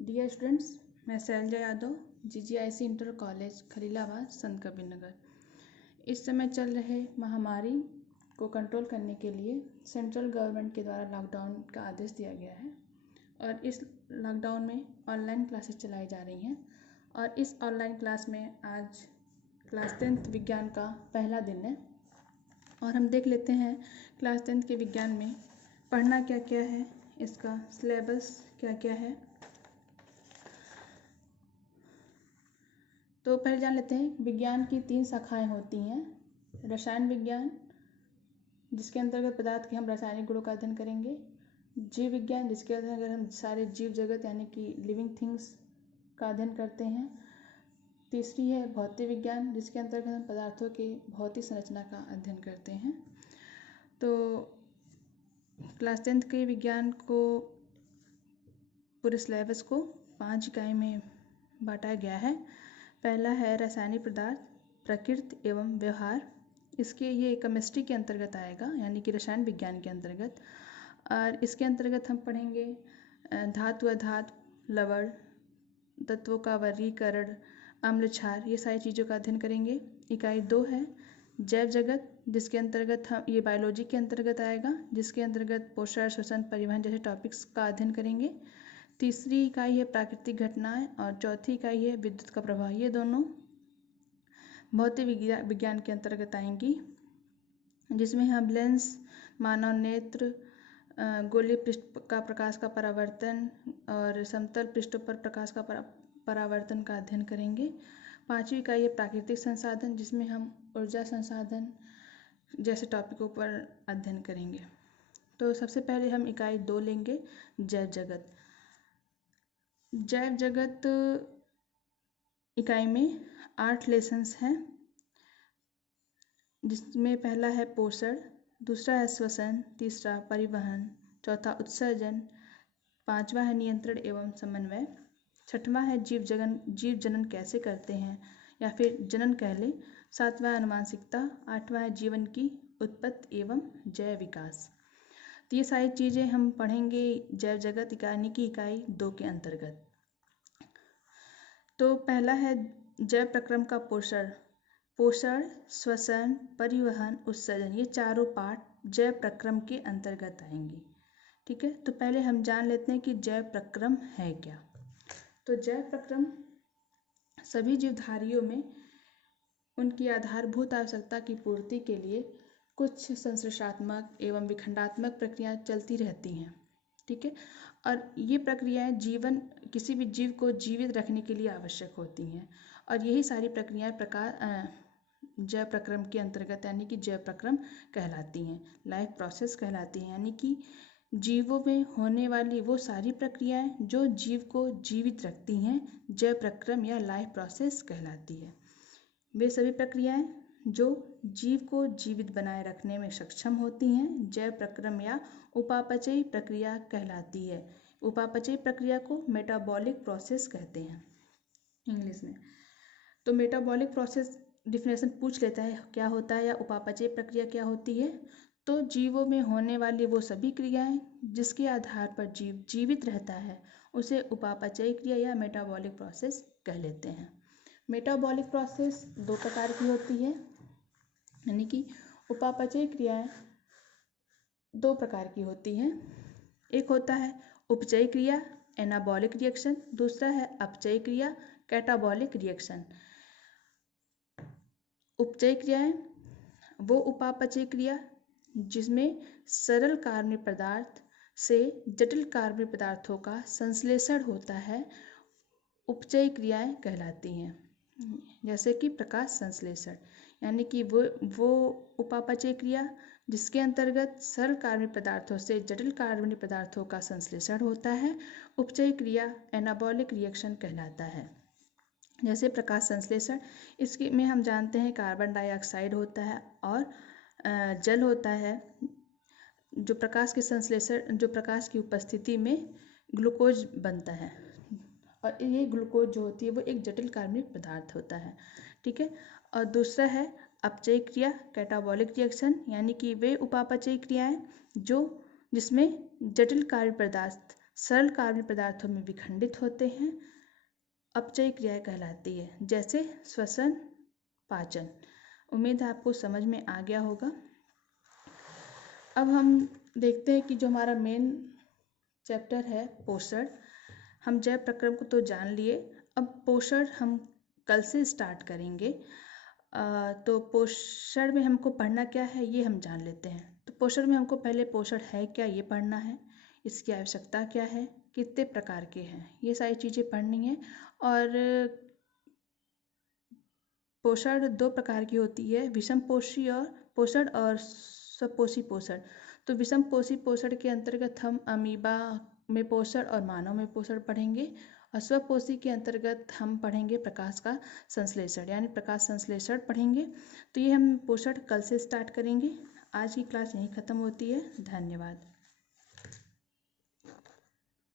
Dear students, मैं Shailaja Yadav, GGIC inter college Khalilabad, Sant Kabir नगर। इस समय चल रहे महामारी को कंट्रोल करने के लिए सेंट्रल गवर्नमेंट के द्वारा लॉकडाउन का आदेश दिया गया है और इस लॉकडाउन में ऑनलाइन क्लासेस चलाई जा रही हैं। और इस ऑनलाइन क्लास में आज क्लास 10th विज्ञान का पहला दिन है और हम देख लेते हैं क्लास 10th के विज्ञान में पढ़ना क्या क्या है, इसका सिलेबस क्या क्या है। तो पहले जान लेते हैं विज्ञान की 3 शाखाएं होती हैं। रसायन विज्ञान, जिसके अंतर्गत पदार्थ के हम रासायनिक गुणों का अध्ययन करेंगे। जीव विज्ञान, जिसके अंतर्गत हम सारे जीव जगत यानी कि लिविंग थिंग्स का अध्ययन करते हैं। तीसरी है भौतिक विज्ञान, जिसके अंतर्गत हम पदार्थों के भौतिक संरचना का अध्ययन करते हैं। तो क्लास 10th के विज्ञान को पूरे सिलेबस को 5 इकाई में बांटा गया है। पहला है रासायनिक पदार्थ, प्रकृति एवं व्यवहार। इसके ये केमिस्ट्री के अंतर्गत आएगा, यानी कि रसायन विज्ञान के अंतर्गत। और इसके अंतर्गत हम पढ़ेंगे धातु, अधातु, लवण, तत्वों का वर्गीकरण, अम्ल, क्षार, ये सारी चीज़ों का अध्ययन करेंगे। इकाई 2 है जैव जगत, जिसके अंतर्गत हम ये बायोलॉजी के अंतर्गत आएगा, जिसके अंतर्गत पोषण, श्वसन, परिवहन जैसे टॉपिक्स का अध्ययन करेंगे। तीसरी इकाई है प्राकृतिक घटनाएं और चौथी इकाई है विद्युत का प्रवाह। ये दोनों भौतिक विज्ञान के अंतर्गत आएंगी, जिसमें हम लेंस, मानव नेत्र, गोलीय पृष्ठ का प्रकाश का परावर्तन और समतल पृष्ठों पर प्रकाश का परावर्तन का अध्ययन करेंगे। 5वीं इकाई है प्राकृतिक संसाधन, जिसमें हम ऊर्जा संसाधन जैसे टॉपिकों पर अध्ययन करेंगे। तो सबसे पहले हम इकाई 2 लेंगे, जैव जगत। जैव जगत इकाई में 8 लेसन्स हैं, जिसमें पहला है पोषण, दूसरा है श्वसन, तीसरा परिवहन, चौथा उत्सर्जन, 5वां है नियंत्रण एवं समन्वय, 6वां है जीव जनन कैसे करते हैं या फिर जनन कह लें, 7वां है अनुवांशिकता, 8वां है जीवन की उत्पत्ति एवं जैव विकास। तो ये सारी चीज़ें हम पढ़ेंगे जैव जगत की इकाई 2 के अंतर्गत। तो पहला है जैव प्रक्रम का पोषण, श्वसन, परिवहन, उत्सर्जन, ये चारों पार्ट जैव प्रक्रम के अंतर्गत आएंगे। ठीक है, तो पहले हम जान लेते हैं कि जैव प्रक्रम है क्या। तो जैव प्रक्रम सभी जीवधारियों में उनकी आधारभूत आवश्यकता की पूर्ति के लिए कुछ संश्लेषणात्मक एवं विखंडात्मक प्रक्रियाएं चलती रहती हैं। ठीक है, और ये प्रक्रियाएं किसी भी जीव को जीवित रखने के लिए आवश्यक होती हैं और यही सारी प्रक्रियाएं जैव प्रक्रम के अंतर्गत यानी कि जैव प्रक्रम कहलाती हैं, लाइफ प्रोसेस कहलाती हैं, यानी कि जीवों में होने वाली वो सारी प्रक्रियाएं जो जीव को जीवित रखती हैं जैव प्रक्रम या लाइफ प्रोसेस कहलाती है। वे सभी प्रक्रियाएं जो जीव को जीवित बनाए रखने में सक्षम होती हैं जैव प्रक्रम या उपापचयी प्रक्रिया कहलाती है। उपापचयी प्रक्रिया को मेटाबॉलिक प्रोसेस कहते हैं इंग्लिश में। तो मेटाबॉलिक प्रोसेस डिफिनेशन पूछ लेता है क्या होता है या उपापचयी प्रक्रिया क्या होती है। तो जीवों में होने वाली वो सभी क्रियाएं जिसके आधार पर जीव जीवित रहता है उसे उपापचयी क्रिया या मेटाबॉलिक प्रोसेस कह लेते हैं। मेटाबॉलिक प्रोसेस 2 प्रकार की होती है, यानी कि उपापचयी क्रियाएं 2 प्रकार की होती हैं। एक होता है उपचयी क्रिया एनाबॉलिक रिएक्शन, दूसरा है अपचयी क्रिया कैटाबॉलिक रिएक्शन। उपचयी क्रियाएं वो उपापचयी क्रिया जिसमें सरल कार्बनिक पदार्थ से जटिल कार्बनिक पदार्थों का संश्लेषण होता है, उपचयी क्रियाएं कहलाती हैं। जैसे कि प्रकाश संश्लेषण, यानी कि वो उपापचयी क्रिया जिसके अंतर्गत सरल कार्बनिक पदार्थों से जटिल कार्बनिक पदार्थों का संश्लेषण होता है, उपचयी क्रिया एनाबॉलिक रिएक्शन कहलाता है। जैसे प्रकाश संश्लेषण, इसके में हम जानते हैं कार्बन डाइऑक्साइड होता है और जल होता है, जो प्रकाश की उपस्थिति में ग्लूकोज बनता है और ये ग्लूकोज जो होती है वो एक जटिल कार्बनिक पदार्थ होता है। ठीक है, और दूसरा है अपचयी क्रिया कैटाबॉलिक रिएक्शन, यानी कि वे उपापचयी क्रियाएं जिसमें जटिल कार्बनिक पदार्थ सरल कार्बनिक पदार्थों में विखंडित होते हैं, अपचयी क्रियाएं कहलाती है, जैसे श्वसन, पाचन। उम्मीद है आपको समझ में आ गया होगा। अब हम देखते हैं कि जो हमारा मेन चैप्टर है पोषण, हम जैव प्रक्रम को तो जान लिए, अब पोषण हम कल से स्टार्ट करेंगे। तो पोषण में हमको पढ़ना क्या है ये हम जान लेते हैं। तो पोषण में हमको पहले पोषण है क्या ये पढ़ना है, इसकी आवश्यकता क्या है, कितने प्रकार के हैं, ये सारी चीज़ें पढ़नी है। और पोषण 2 प्रकार की होती है, विषम पोषी और पोषण और स्वपोषी पोषण। तो विषम पोषी पोषण के अंतर्गत हम अमीबा में पोषण और मानव में पोषण पढ़ेंगे, और स्वपोषी के अंतर्गत हम पढ़ेंगे प्रकाश का संश्लेषण, यानी प्रकाश संश्लेषण पढ़ेंगे। तो ये हम पोषण कल से स्टार्ट करेंगे। आज की क्लास यहीं ख़त्म होती है। धन्यवाद।